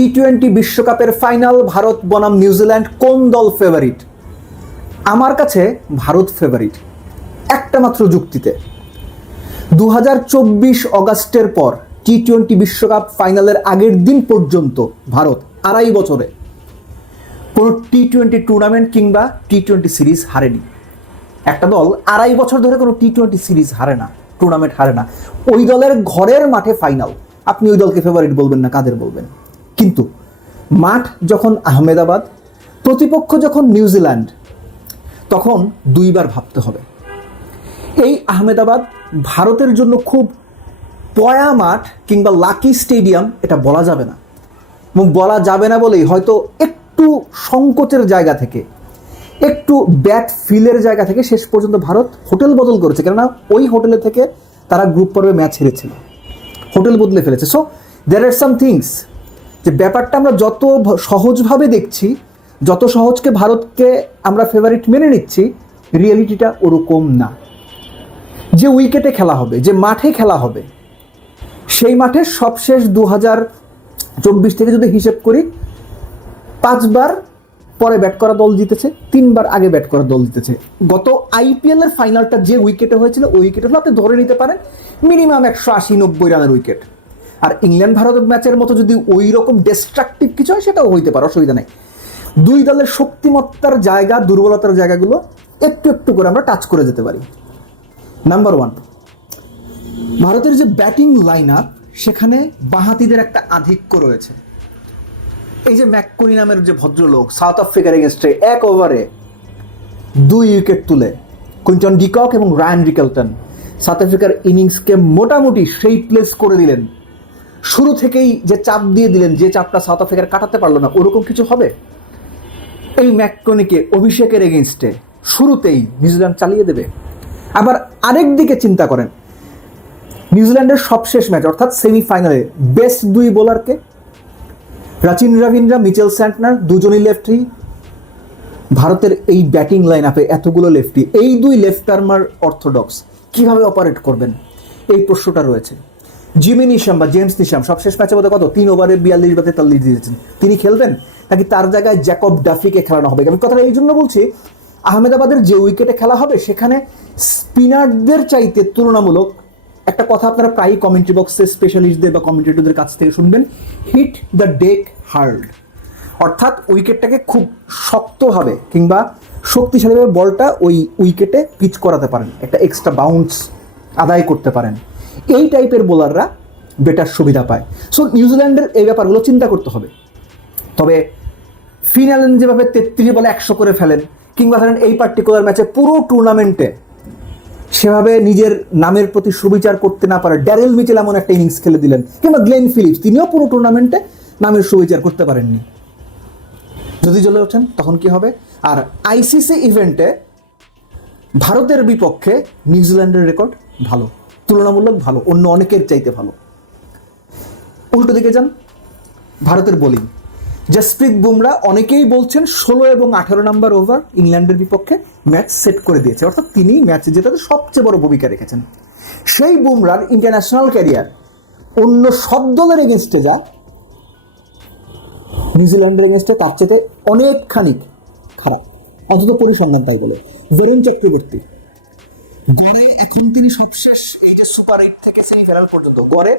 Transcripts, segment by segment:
টি-20 বিশ্বকাপের ফাইনাল ভারত বনাম নিউজিল্যান্ড, কোন দল ফেভারিট? আমার কাছে ভারত ফেভারিট, একটা মাত্র যুক্তিতে। 2024 অগাস্টের পর টি-20 বিশ্বকাপ ফাইনালের আগের দিন পর্যন্ত ভারত 2.5 বছরে কোনো টি-20 টুর্নামেন্ট কিংবা টি-20 সিরিজ হারেনি। একটা দল 2.5 বছর ধরে কোনো টি-20 সিরিজ হারে না, টুর্নামেন্ট হারে না। ওই দলের ঘরের মাঠে ফাইনাল, আপনি ওই দলকে ফেভারিট বলবেন না, কাদের বলবেন? কিন্তু মাঠ যখন আহমেদাবাদ, প্রতিপক্ষ যখন নিউজিল্যান্ড, তখন দুইবার ভাবতে হবে। এই আহমেদাবাদ ভারতের জন্য খুব পয়া মাঠ কিংবা লাকি স্টেডিয়াম এটা বলা যাবে না, এবং বলা যাবে না বলেই হয়তো একটু সংকোচের জায়গা থেকে, একটু ব্যাট ফিলের জায়গা থেকে শেষ পর্যন্ত ভারত হোটেল বদল করেছে, কেননা ওই হোটেলে থেকে তারা গ্রুপ পর্বে ম্যাচ হেরেছিল, হোটেল বদলে ফেলেছে। So there R some things, যে ব্যাপারটা আমরা যত সহজভাবে দেখছি, যত সহজকে ভারতকে আমরা ফেভারিট মেনে নিচ্ছি, রিয়েলিটিটা ওরকম না। যে উইকেটে খেলা হবে, যে মাঠে খেলা হবে, সেই মাঠে সবশেষ 2024 থেকে যদি হিসেব করি, 5 বার পরে ব্যাট করা দল জিতেছে, 3 বার আগে ব্যাট করা দল জিতেছে। গত আইপিএল এর ফাইনালটা যে উইকেটে হয়েছিল, ওই উইকেটে হলো আপনি ধরে নিতে পারেন মিনিমাম 180-90 রানের উইকেট। আর ইংল্যান্ড ভারত ম্যাচের মতো যদি ওই রকম ডিস্ট্রাকটিভ কিছু হয়, সেটাও হইতে পারে, অসুবিধা নেই। দুই দলের শক্তিমত্তার জায়গা, দুর্বলতার জায়গাগুলো একটু একটু করে আমরা টাচ করে যেতে পারি। নাম্বার 1, ভারতের যে ব্যাটিং লাইন আপ, সেখানে বাঁহাতিদের একটা আধিক্য রয়েছে। এই যে ম্যাককুনি নামের যে ভদ্রলোক সাউথ আফ্রিকার এগেনস্টে 1 ওভারে 2 উইকেট তুলে, কুইন্টন ডিকক এবং রায়ান রিকেলটন সাউথ আফ্রিকার ইনিংসকে মোটামুটি সেই প্লেস করে দিলেন। শুরু থেকেই যে চাপ দিয়ে দিলেন, যে চাপটা সাউথ আফ্রিকার কাটাতে পারলো না, ওরকম কিছু হবে? এই ম্যাককুনিকে অভিষেকের এগেনস্টে শুরুতেই নিউজিল্যান্ড চালিয়ে দেবে? আবার আরেক দিকে চিন্তা করেন, নিউজিল্যান্ডের সবশেষ ম্যাচ অর্থাৎ সেমিফাইনালে বেস্ট 2 বোলারকে, রাচিন রবীন্দ্র, মিচেল স্যান্টনার, দুজনই লেফটি। ভারতের এই ব্যাটিং লাইন আপে এতগুলো লেফটি, এই 2 লেফট আর্মার অর্থোডক্স কিভাবে অপারেট করবেন, এই প্রশ্নটা রয়েছে। জিমি নিশাম বা জেমস নিশাম সবশেষ ম্যাচে বোধহয় কত 3 ওভারে 42 বা 43 দিয়েছেন, তিনি খেলবেন নাকি তার জায়গায় জ্যাকব ডাফিকে খেলানো হবে? আমি কথাটা এই জন্য বলছি, আহমেদাবাদের যে উইকেটে খেলা হবে, সেখানে স্পিনারদের চাইতে তুলনামূলক, একটা কথা আপনারা প্রায়ই কমেন্ট্রি বক্সে স্পেশালিস্টদের বা কমেন্টেটরদের কাছ থেকে শুনবেন, হিট দ্য ডেক হার্ড, অর্থাৎ উইকেটটাকে খুব শক্তভাবে কিংবা শক্তিশালীভাবে বলটা ওই উইকেটে পিচ করাতে পারেন, একটা এক্সট্রা বাউন্স আদায় করতে পারেন। এই টাইপের বোলাররা বেটার সুবিধা পায়। সো নিউজিল্যান্ডের এই ব্যাপারগুলো চিন্তা করতে হবে। তবে ফিনালেন যেভাবে 33 বলে 100 করে ফেলেন, কিংবা ধরেন এই পার্টিকুলার ম্যাচে পুরো টুর্নামেন্টে সেভাবে নিজের নামের প্রতি সুবিচার করতে না পারে ড্যারেল মিচেল এমন একটা ইনিংস খেলে দিলেন, কিংবা গ্লেন ফিলিপস, তিনিও পুরো টুর্নামেন্টে নামের সুবিচার করতে পারেননি। যদি জ্বলে ওঠেন তখন কি হবে? আর আইসিসি ইভেন্টে ভারতের বিপক্ষে নিউজিল্যান্ডের রেকর্ড ভালো, তুলনামূলক ভালো, অন্য অনেকের চাইতে ভালো। উল্টো দিকে যান, ভারতের বোলিং, জসপ্রীত বুমরা অনেকেই বলছেন 16 এবং 18 নম্বর ওভার ইংল্যান্ডের বিপক্ষে ম্যাচ সেট করে দিয়েছে, অর্থাৎ তিনি ম্যাচে জেতাতে সবচেয়ে বড় ভূমিকা রেখেছেন। সেই বুমরার ইন্টারন্যাশনাল ক্যারিয়ার অন্য সব দলের এগেনস্টে যায়, নিউজিল্যান্ডের এগেনস্টে তার চেয়ে অনেকখানি খারাপ, অন্তত পরিসংখ্যান তাই বলে। বরুণ চক্রবর্তী গড়ে এখন তিনি সবশেষ এই যে সুপার 8 থেকে সেমিফাইনাল পর্যন্ত গড়ে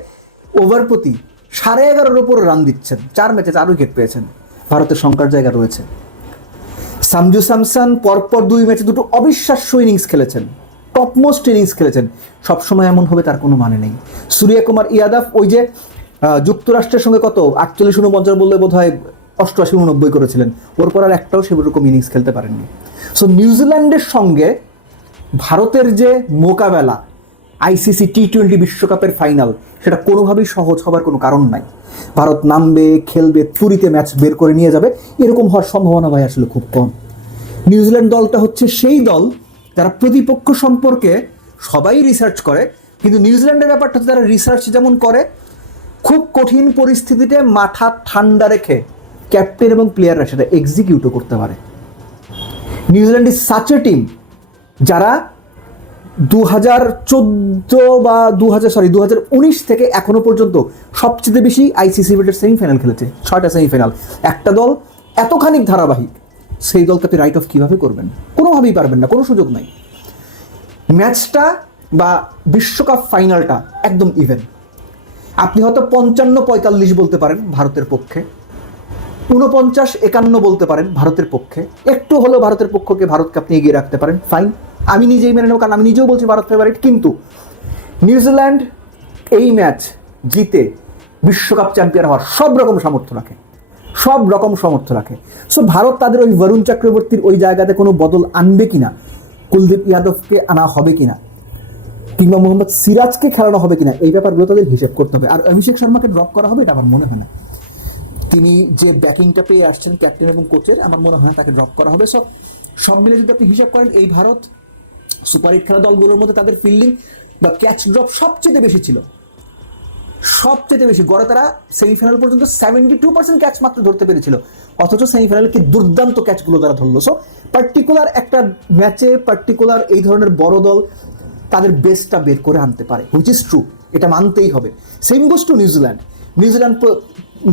ওভার প্রতি 11.5-এর উপর রান দিচ্ছেন, 4 ম্যাচে 4 উইকেট পেয়েছেন, ভারতের সংখ্যার জায়গা রয়েছে। সামজু স্যামসন পরপর 2 ম্যাচে 2টো অবিশ্বাস্য ইনিংস খেলেছেন, টপমোস্ট ইনিংস খেলেছেন, সবসময় এমন হবে তার কোনো মানে নেই। সূর্যকুমার ইয়াদব ওই যে যুক্তরাষ্ট্রের সঙ্গে কত 48-49 বললে বোধ হয় 88-89 করেছিলেন, ওর পর আর একটাও সেরকম ইনিংস খেলতে পারেননি। সো নিউজিল্যান্ডের সঙ্গে ভারতের যে মোকাবেলা আইসিসি টি-20 বিশ্বকাপের ফাইনাল, সেটা কোনোভাবেই সহজ হবার কোনো কারণ নাই। ভারত নামবে, খেলবে, তুরিতে ম্যাচ বের করে নিয়ে যাবে, এরকম হওয়ার সম্ভাবনা ভাই আসলে খুব কম। নিউজিল্যান্ড দলটা হচ্ছে সেই দল যারা প্রতিপক্ষ সম্পর্কে সবাই রিসার্চ করে, কিন্তু নিউজিল্যান্ডের ব্যাপারটা হচ্ছে তারা রিসার্চ যেমন করে, খুব কঠিন পরিস্থিতিতে মাথা ঠান্ডা রেখে ক্যাপ্টেন এবং প্লেয়াররা সেটা এক্সিকিউটও করতে পারে। New Zealand is such a team যারা 2014 বা 2019 থেকে এখনো পর্যন্ত সবচেয়ে বেশি আইসিসি ইভেন্টের সেমিফাইনাল খেলেছে, 6টা সেমিফাইনাল। একটা দল এতখানি ধারাবাহিক, সেই দলকে আপনি রাইট অফ কীভাবে করবেন? কোনোভাবেই পারবেন না, কোনো সুযোগ নাই। ম্যাচটা বা বিশ্বকাপ ফাইনালটা একদম ইভেন। আপনি হয়তো 55-45 বলতে পারেন ভারতের পক্ষে, 49-51 বলতে পারেন ভারতের পক্ষে, একটু হলেও ভারতের পক্ষকে ভারতকে আপনি এগিয়ে রাখতে পারেন, ফাইন, আমি নিজেই মেনে নেব, কারণ আমি নিজেও বলছি ভারত ফেভারিট। কিন্তু নিউজিল্যান্ড এই ম্যাচ জিতে বিশ্বকাপ চ্যাম্পিয়ন হওয়ার সব রকম সামর্থ্য রাখে, সব রকম সামর্থ্য রাখে। সো ভারত তাদের ওই বরুণ চক্রবর্তীর ওই জায়গাতে কোনো বদল আনবে কিনা, কুলদীপ যাদবকে আনা হবে কিনা, কিংবা মোহাম্মদ সিরাজকে খেলানো হবে কিনা, এই ব্যাপারগুলো তাদের হিসেব করতে হবে। আর অভিষেক শর্মাকে ড্রপ করা হবে এটা আমার মনে হয় না। তিনি যে ব্যাকিংটা পেয়ে আসছেন ক্যাপ্টেন এবং কোচের, আমার মনে হয় তাকে ড্রপ করা হবে। সব মিলে যদি আপনি হিসাব করেন, এই ভারত সুপার এইট খেলা দলগুলোর মধ্যে তাদের ফিল্ডিং বা ক্যাচ ড্রপ সবচেয়ে বেশি ছিল, সবচেয়ে বেশি। গড়ে তারা সেমিফাইনাল পর্যন্ত 72% ক্যাচ মাত্র ধরতে পেরেছিল, অথচ সেমিফাইনালে কি দুর্দান্ত ক্যাচগুলো তারা ধরলো। সো পার্টিকুলার একটা ম্যাচে পার্টিকুলার এই ধরনের বড় দল তাদের বেস্টটা বের করে আনতে পারে, হুইচ ইজ ট্রু, এটা মানতেই হবে। Same goes to New Zealand. New Zealand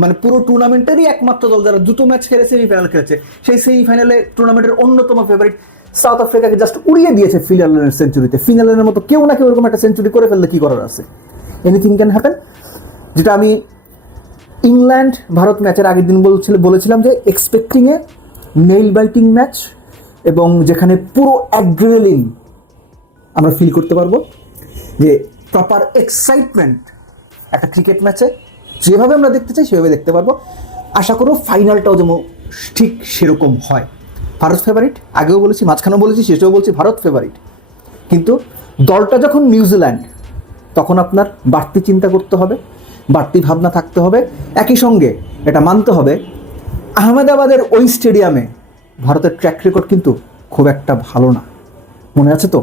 মানে পুরো টুর্নামেন্টেরই একমাত্র দল যারা দুটো ম্যাচ খেলে সেমিফাইনাল খেলেছে। সেই সেমিফাইনালে টুর্নামেন্টের অন্যতম ফেভারিট সাউথ আফ্রিকাকে জাস্ট উড়িয়ে দিয়েছে ফিনালের সেঞ্চুরিতে। ফিনালের মতো কেউ না কেউ এরকম একটা সেঞ্চুরি করে ফেললে কি করার আছে? Anything can happen. যেটা আমি ইংল্যান্ড ভারত ম্যাচের আগের দিন বলেছিলাম যে এক্সপেক্টিং এ নেইল বাইটিং ম্যাচ, এবং যেখানে পুরো অ্যাড্রিনালিন আমরা ফিল করতে পারবো, যে প্রপার এক্সাইটমেন্ট একটা ক্রিকেট ম্যাচে যেভাবে আমরা দেখতে চাই সেভাবে দেখতে পারবো। আশা করব ফাইনালটাও যেন ঠিক সেরকম হয়। ভারত ফেভারিট, আগেও বলেছি, মাঝখানেও বলেছি, শেষেও বলছি ভারত ফেভারিট। কিন্তু দলটা যখন নিউজিল্যান্ড, তখন আপনার বাড়তি চিন্তা করতে হবে, বাড়তি ভাবনা থাকতে হবে। একই সঙ্গে এটা মানতে হবে আহমেদাবাদের ওই স্টেডিয়ামে ভারতের ট্র্যাক রেকর্ড কিন্তু খুব একটা ভালো না, মনে আছে তো?